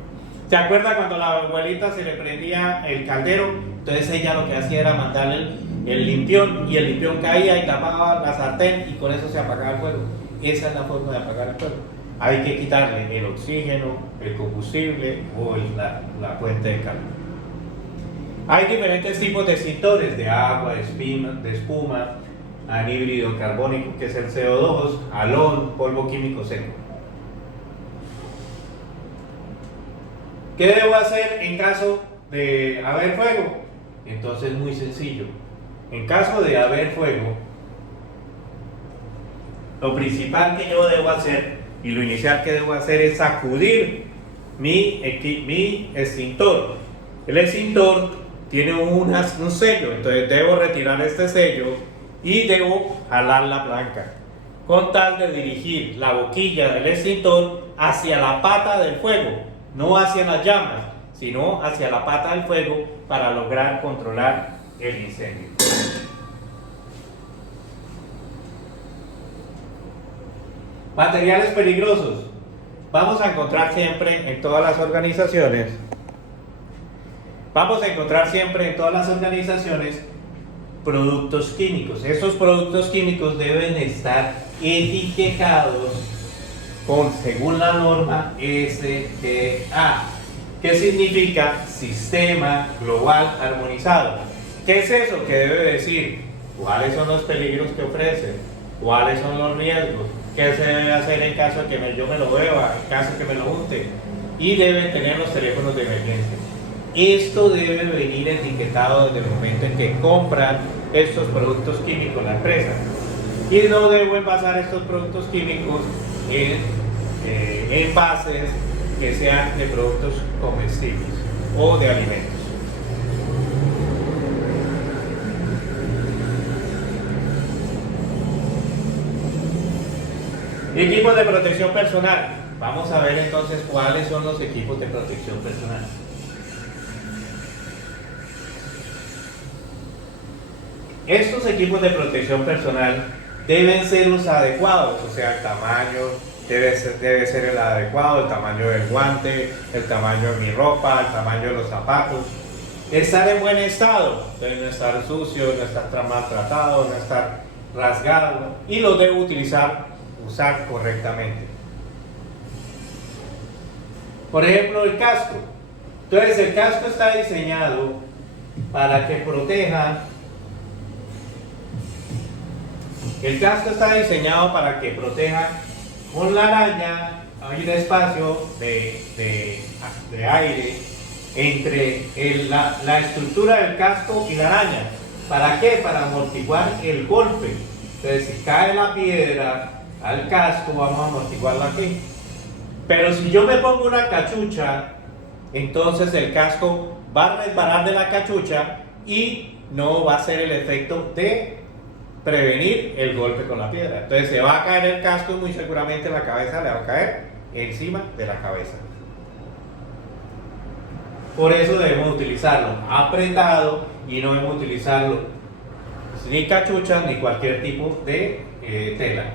¿Se acuerda cuando a la abuelita se le prendía el caldero? Entonces ella lo que hacía era mandarle el limpión, y el limpión caía y tapaba la sartén y con eso se apagaba el fuego. Esa es la forma de apagar el fuego. hay que quitarle el oxígeno, el combustible o la fuente de calor. Hay diferentes tipos de extintores de agua, de espuma, anhídrido carbónico, que es el CO2, halón, polvo químico seco. ¿Qué debo hacer en caso de haber fuego? Entonces, muy sencillo. En caso de haber fuego, lo principal que yo debo hacer y lo inicial que debo hacer es sacudir mi extintor. El extintor tiene un sello, entonces debo retirar este sello y debo jalar la palanca con tal de dirigir la boquilla del extintor hacia la pata del fuego, no hacia las llamas, sino hacia la pata del fuego para lograr controlar el incendio. Materiales peligrosos. Vamos a encontrar siempre en todas las organizaciones productos químicos. Estos productos químicos deben estar etiquetados según la norma SGA. ¿Qué significa? Sistema Global Armonizado. ¿Qué es eso? ¿Qué debe decir? ¿Cuáles son los peligros que ofrece? ¿Cuáles son los riesgos? ¿Qué se debe hacer en caso de que yo me lo beba? En caso de que me lo unte. Y deben tener los teléfonos de emergencia. Esto debe venir etiquetado desde el momento en que compran estos productos químicos la empresa. Y no debo envasar estos productos químicos en envases que sean de productos comestibles o de alimentos. Equipos de protección personal. Vamos a ver entonces cuáles son los equipos de protección personal. Estos equipos de protección personal deben ser los adecuados, o sea, el tamaño debe ser el adecuado, el tamaño del guante, el tamaño de mi ropa, el tamaño de los zapatos. Estar en buen estado, debe no estar sucio, no estar maltratado, no estar rasgado, y los debo usar correctamente. Por ejemplo, el casco. Entonces, el casco está diseñado para que proteja. El casco está diseñado para que proteja con la araña. Hay un espacio de aire entre la estructura del casco y la araña. ¿Para qué? Para amortiguar el golpe. Entonces, si cae la piedra al casco, vamos a amortiguarla aquí. Pero si yo me pongo una cachucha, entonces el casco va a resbalar de la cachucha y no va a ser el efecto de prevenir el golpe con la piedra. Entonces se va a caer el casco y muy seguramente la cabeza le va a caer encima de la cabeza. Por eso debemos utilizarlo apretado y no debemos utilizarlo ni cachucha ni cualquier tipo de tela.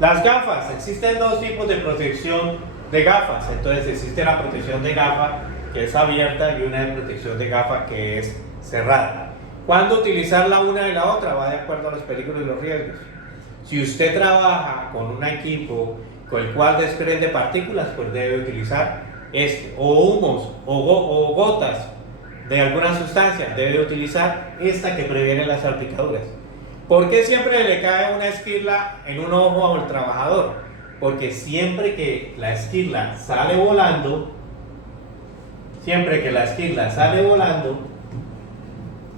Las gafas. Existen dos tipos de protección de gafas. Entonces existe la protección de gafa que es abierta y una de protección de gafa que es cerrada. ¿Cuándo utilizar la una y la otra? Va de acuerdo a los peligros y los riesgos. Si usted trabaja con un equipo con el cual desprende partículas, pues debe utilizar o humos o gotas de alguna sustancia, debe utilizar esta que previene las salpicaduras. ¿Por qué siempre le cae una esquirla en un ojo al trabajador? Porque siempre que la esquirla sale volando,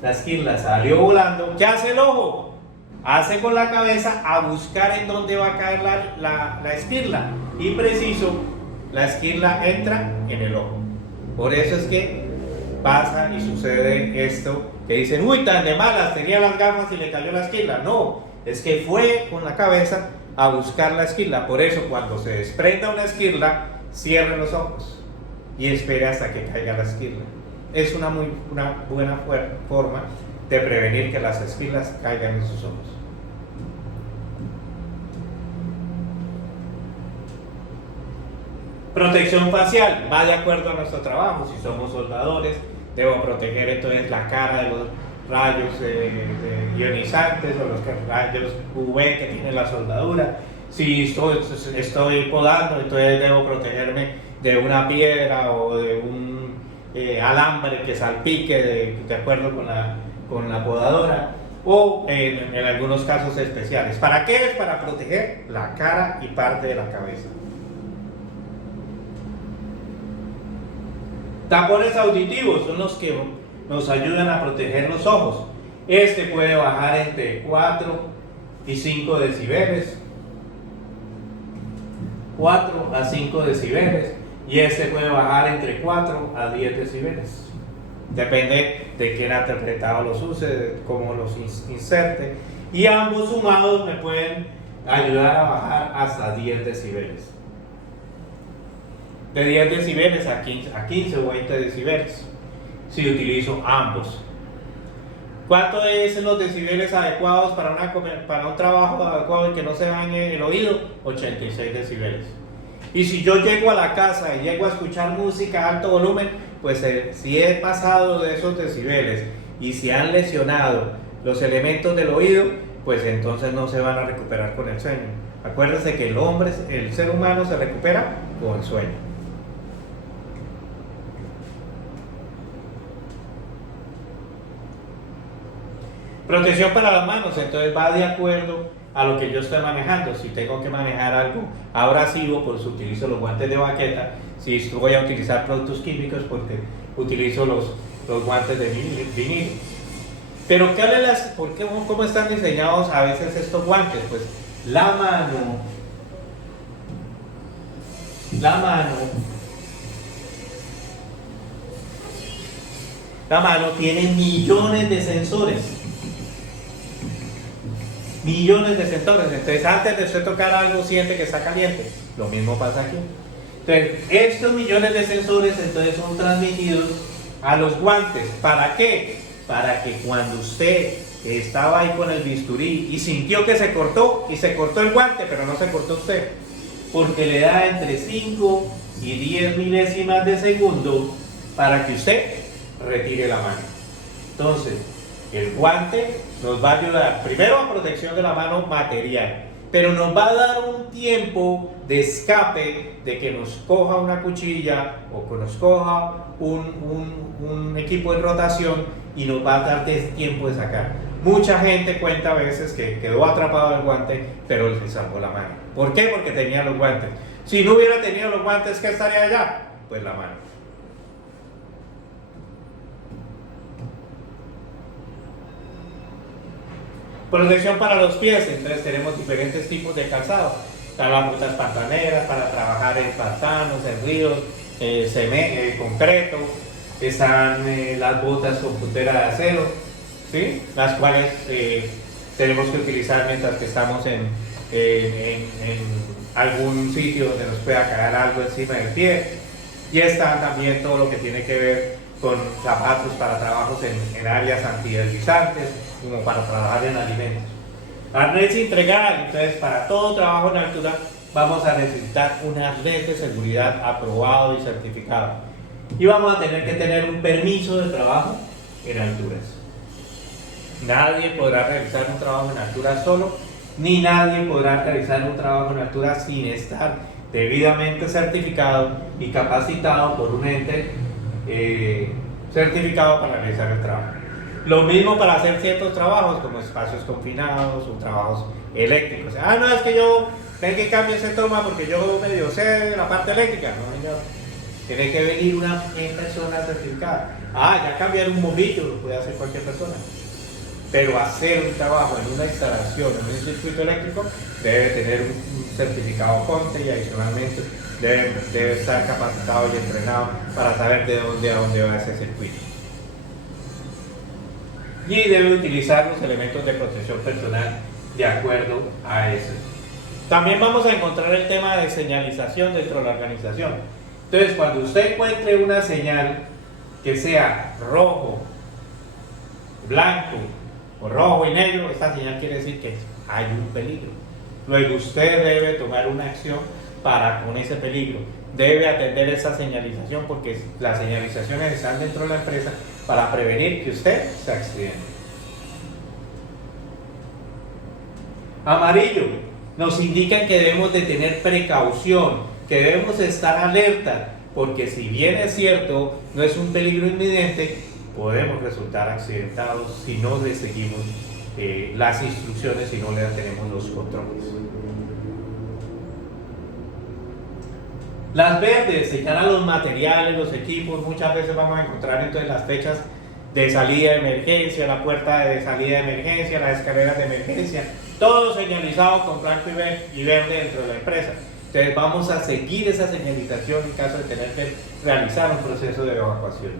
la esquirla salió volando, ¿qué hace el ojo? Hace con la cabeza a buscar en dónde va a caer la esquirla. Y preciso, la esquirla entra en el ojo. Por eso es que pasa y sucede esto, que dicen, uy, tan de malas, tenía las gafas y le cayó la esquirla. No, es que fue con la cabeza a buscar la esquirla. Por eso, cuando se desprenda una esquirla, cierre los ojos y espere hasta que caiga la esquirla. Es una buena forma de prevenir que las esquirlas caigan en sus ojos. Protección facial, va de acuerdo a nuestro trabajo. Si somos soldadores, debo proteger entonces la cara de los rayos ionizantes o los rayos UV que tiene la soldadura. Si estoy podando, entonces debo protegerme de una piedra o de un alambre que salpique de acuerdo con la podadora, o en algunos casos especiales. ¿Para qué? Es para proteger la cara y parte de la cabeza. Tapones auditivos son los que nos ayudan a proteger los ojos. Este puede bajar entre 4 y 5 decibeles. 4 a 5 decibeles. Y este puede bajar entre 4 a 10 decibeles. Depende de quién ha interpretado los use, de cómo los inserte. Y ambos sumados me pueden ayudar a bajar hasta 10 decibeles. De 10 decibeles a 15 o 20 decibeles. Si utilizo ambos. ¿Cuánto es los decibeles adecuados para un trabajo adecuado y que no se dañe el oído? 86 decibeles. Y si yo llego a la casa y llego a escuchar música a alto volumen, pues si he pasado de esos decibeles y si han lesionado los elementos del oído, pues entonces no se van a recuperar con el sueño. Acuérdense que el ser humano se recupera con el sueño. Protección para las manos, entonces va de acuerdo a lo que yo estoy manejando. Si tengo que manejar algo abrasivo, pues utilizo los guantes de baqueta. Si voy a utilizar productos químicos, porque utilizo los guantes de vinilo. Pero ¿cómo están diseñados a veces estos guantes? Pues la mano tiene millones de sensores. Millones de sensores. Entonces, antes de usted tocar algo, siente que está caliente. Lo mismo pasa aquí. Entonces, estos millones de sensores entonces son transmitidos a los guantes. ¿Para qué? Para que cuando usted estaba ahí con el bisturí y sintió que se cortó, y se cortó el guante, pero no se cortó usted, porque le da entre 5 y 10 milésimas de segundo para que usted retire la mano. Entonces, el guante nos va a ayudar primero a protección de la mano material, pero nos va a dar un tiempo de escape de que nos coja una cuchilla o que nos coja un equipo de rotación y nos va a dar tiempo de sacar. Mucha gente cuenta a veces que quedó atrapado el guante, pero le salvó la mano. ¿Por qué? Porque tenía los guantes. Si no hubiera tenido los guantes, ¿qué estaría allá? Pues la mano. Protección para los pies, entonces tenemos diferentes tipos de calzado. Están las botas pantaneras para trabajar en pantanos, en ríos, concreto. Están las botas con puntera de acero, ¿sí? Las cuales tenemos que utilizar mientras que estamos en algún sitio donde nos pueda caer algo encima del pie. Y están también todo lo que tiene que ver con zapatos para trabajos en áreas antideslizantes, como para trabajar en alimentos. Arnés integral, entonces para todo trabajo en altura vamos a necesitar un arnés de seguridad aprobado y certificado. Y vamos a tener que tener un permiso de trabajo en alturas. Nadie podrá realizar un trabajo en altura solo, ni nadie podrá realizar un trabajo en altura sin estar debidamente certificado y capacitado por un ente certificado para realizar el trabajo. Lo mismo para hacer ciertos trabajos como espacios confinados o trabajos eléctricos. No, es que yo tengo que cambiar ese toma porque yo medio sé de la parte eléctrica. No, señor. Tiene que venir una persona certificada. Ya cambiar un bombillo lo puede hacer cualquier persona. Pero hacer un trabajo en una instalación, en un circuito eléctrico, debe tener un certificado CONTE y adicionalmente debe estar capacitado y entrenado para saber de dónde a dónde va ese circuito. Y debe utilizar los elementos de protección personal de acuerdo a eso. También vamos a encontrar el tema de señalización dentro de la organización. Entonces, cuando usted encuentre una señal que sea rojo, blanco o rojo y negro, esta señal quiere decir que hay un peligro. Luego usted debe tomar una acción con ese peligro. Debe atender esa señalización porque las señalizaciones están dentro de la empresa para prevenir que usted se accidente. Amarillo. nos indican que debemos de tener precaución, que debemos estar alerta, porque si bien es cierto, no es un peligro inminente, podemos resultar accidentados si no le seguimos las instrucciones, si no le tenemos los controles. Las verdes señalan los materiales, los equipos. Muchas veces vamos a encontrar entonces las fechas de salida de emergencia, la puerta de salida de emergencia, las escaleras de emergencia, todo señalizado con blanco y verde dentro de la empresa. Entonces vamos a seguir esa señalización en caso de tener que realizar un proceso de evacuación.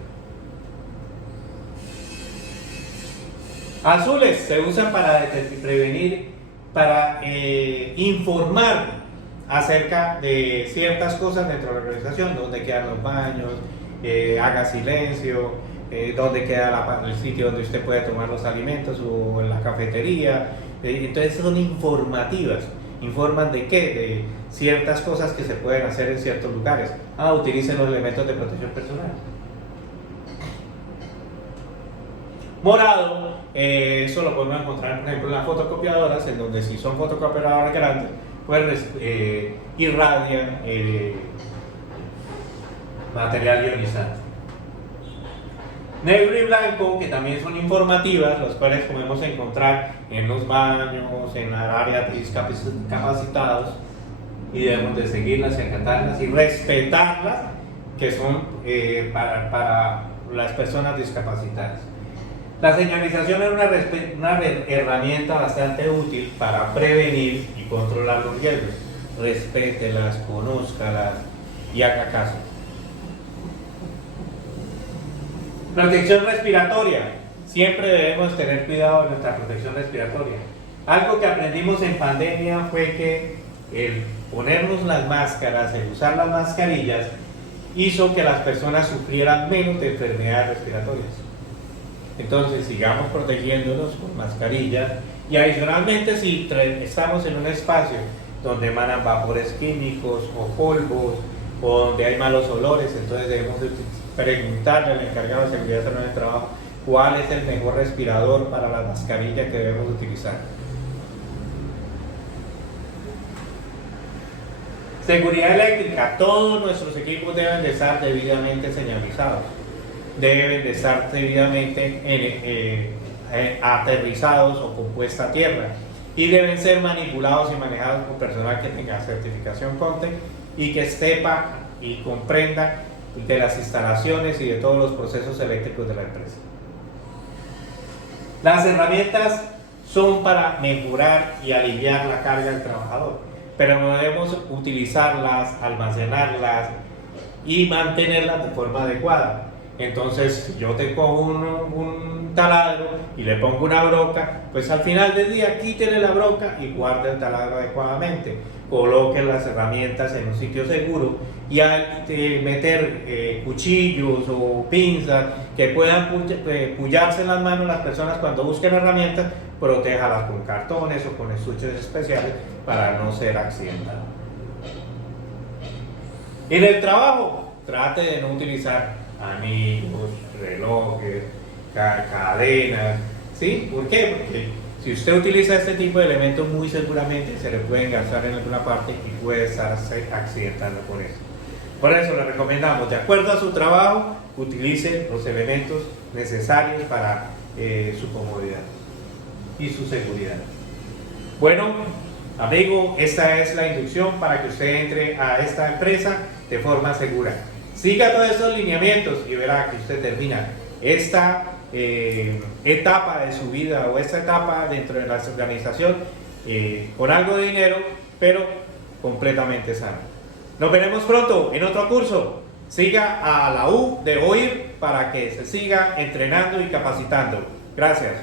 Azules se usan para prevenir, para informar acerca de ciertas cosas dentro de la organización, dónde quedan los baños, haga silencio, dónde queda el sitio donde usted puede tomar los alimentos o en la cafetería. Entonces son informativas, informan de qué, de ciertas cosas que se pueden hacer en ciertos lugares. Utilicen los elementos de protección personal. Morado, eso lo podemos encontrar por ejemplo en las fotocopiadoras, en donde si son fotocopiadoras grandes, pues irradian material ionizante. Negro y blanco, que también son informativas, los cuales podemos encontrar en los baños, en las áreas de discapacitados, y debemos de seguirlas y acatarlas y respetarlas, que son para las personas discapacitadas. La señalización es una herramienta bastante útil para prevenir y controlar los riesgos. Respételas, conózcalas y haga caso. Protección respiratoria. Siempre debemos tener cuidado de nuestra protección respiratoria. Algo que aprendimos en pandemia fue que el ponernos las máscaras, el usar las mascarillas, hizo que las personas sufrieran menos de enfermedades respiratorias. Entonces sigamos protegiéndonos con mascarillas, y adicionalmente si estamos en un espacio donde emanan vapores químicos o polvos o donde hay malos olores, entonces debemos preguntarle al encargado de seguridad en el trabajo cuál es el mejor respirador para la mascarilla que debemos utilizar. Seguridad eléctrica. Todos nuestros equipos deben de estar debidamente señalizados, deben de estar debidamente aterrizados o con puesta a tierra, y deben ser manipulados y manejados por personal que tenga certificación CONTEC y que sepa y comprenda de las instalaciones y de todos los procesos eléctricos de la empresa. Las herramientas son para mejorar y aliviar la carga del trabajador, pero no debemos utilizarlas, almacenarlas y mantenerlas de forma adecuada. Entonces, yo te cojo un taladro y le pongo una broca, pues al final del día quítele la broca y guarde el taladro adecuadamente. Coloque las herramientas en un sitio seguro, y al meter cuchillos o pinzas que puedan pullarse en las manos las personas cuando busquen herramientas, protéjalas con cartones o con estuches especiales para no ser accidentado. En el trabajo, trate de no utilizar anillos, relojes, cadenas, ¿sí? ¿Por qué? Porque si usted utiliza este tipo de elementos, muy seguramente se le puede engarzar en alguna parte y puede estarse accidentando por eso. Por eso le recomendamos, de acuerdo a su trabajo, utilice los elementos necesarios para su comodidad y su seguridad. Bueno, amigo, esta es la inducción para que usted entre a esta empresa de forma segura. Siga todos estos lineamientos y verá que usted termina esta etapa de su vida o esta etapa dentro de la organización con algo de dinero, pero completamente sano. Nos veremos pronto en otro curso. Siga a la U de OIR para que se siga entrenando y capacitando. Gracias.